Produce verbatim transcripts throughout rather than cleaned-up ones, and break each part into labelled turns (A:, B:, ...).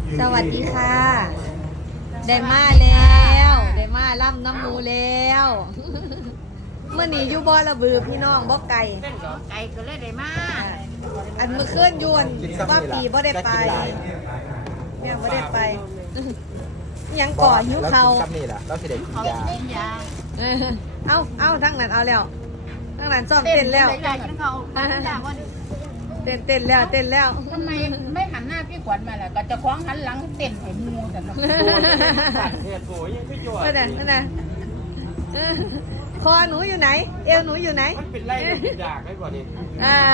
A: สวัสดีค่ะ ได้มาแล้วได้มาล่ำน้ำมูแล้วเมื่อนี้อยู่บ่อระบือพี่น้องบ่ไก่
B: ไก่ก็เลยได้มา
A: อันเมื่อคืนยวนว่าปีบ่ได้ไปเนี่ยบ่ได้ไปยังก่อหิวเขา
C: ซ้ำนี่แหละเราสิได้กิน
B: เขา
C: ยา
B: เล่นยา
A: เออเอาเอาทั้งนั้นเอาแล้วทั้งนั้นซ้อมเต้นแล้ว
B: ยากินเขายาว่า
A: เต้นเต้นแล้วเต้นแล้ว
B: ทำไมไม่หันหน้าพี่ขวัญมาล่ะก็จะคล้องหันหลังเต้นให้มูแต่ละ
A: เออนั่นนั่นน่ะเออคอหนูอยู่ไหน เอวหนูอยู่ไหน
C: มันเป็นไรเป็นอยากได้กว่านี้
A: อ่า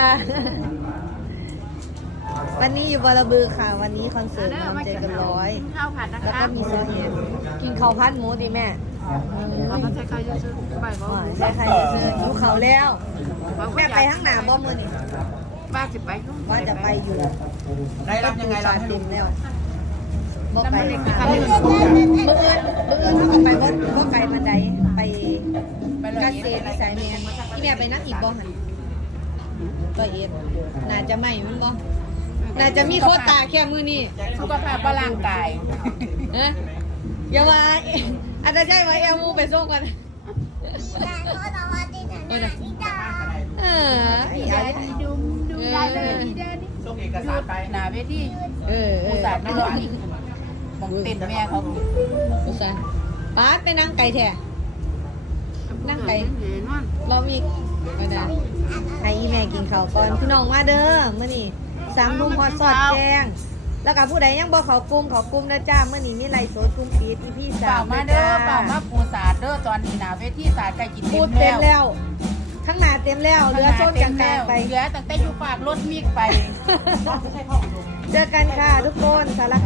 A: วันนี้อยู่บอระบือค่ะ วันนี้คอนเสิร์ตน้ำใจกันร้อย
B: ข้าวผัดนะ
A: แล้ว
B: คะ
A: ก็มีโซเย็นกินข้าวพัดหมูดิแม่
B: เราก็ใช้ข้าวเยอะๆไปเพราะ
A: อ๋อใช่ค่ะเยอะเลยหิวเขาวแล้ว แม่ไปทั้งหนาบ่มือนี่
B: บ้าจะไป
A: ว่าจะไปอยู่
C: ได้รับยังไงเรา
A: เต็มแล้วบ่
B: แล้ว
A: ไป
B: มันเด็ก
A: ค่ะ
B: ทำ
A: มื
B: ให้
A: อ
B: มัน
A: อื่นมืออื่นมืออื่นเขาก็ไปบ่บ่ไกลบันไดไป
B: ไปเล
A: ก
B: ย
A: เกษตรสายแมนที่แม่ไปนั่งอีกบ่หันตัวเอ็ดน่าจะไม่มันบ่น่าจะมีโควตาแค่มือนี่
B: สุขภาพร่างกาย
A: เอ๊ะอย่ามาอาจจะใช่ไหมเอลมูไปส่งกันเออ
B: ดีใจดีดูดูได้เลยดีได้ดิ
C: ส่งเอกสารไป
B: หนาเวที
A: เออเอ
B: ผู้
A: อ
B: สาดน้ำหวานมองเต้นแม่เขา
A: อุตส่าห์ป้าไปนั่งไก่แท้นั่งไก่รอมีก็ได้ให้อีแม่กินข้าวก่อนพี่น้องมาเด้อมื้อนี้สามทุ่มฮอดสอดแจ้งแล้วก็ผู้ใดยังบ่เข้ากลุ่มเข้ากลุ่มนะจ้ามื้อนี้มีไลฟ์สดกลุ่มปิดอีพี่
B: เป
A: สา
B: ล่าม มาเด้อเปล่ามาปูสาดเด้อตอนนี้หนาเวทีสาดใกล้กิน
A: พู
B: เต็
A: ด
B: ม
A: เต็ม
B: แล้ว
A: แล้วข้างหน้าเต็มแล้วเหลือโซนกลางๆไป
B: เหลือตั้งแต่อยู่ปากรถมิกไป
A: เจอกันค่ะทุกคนสาร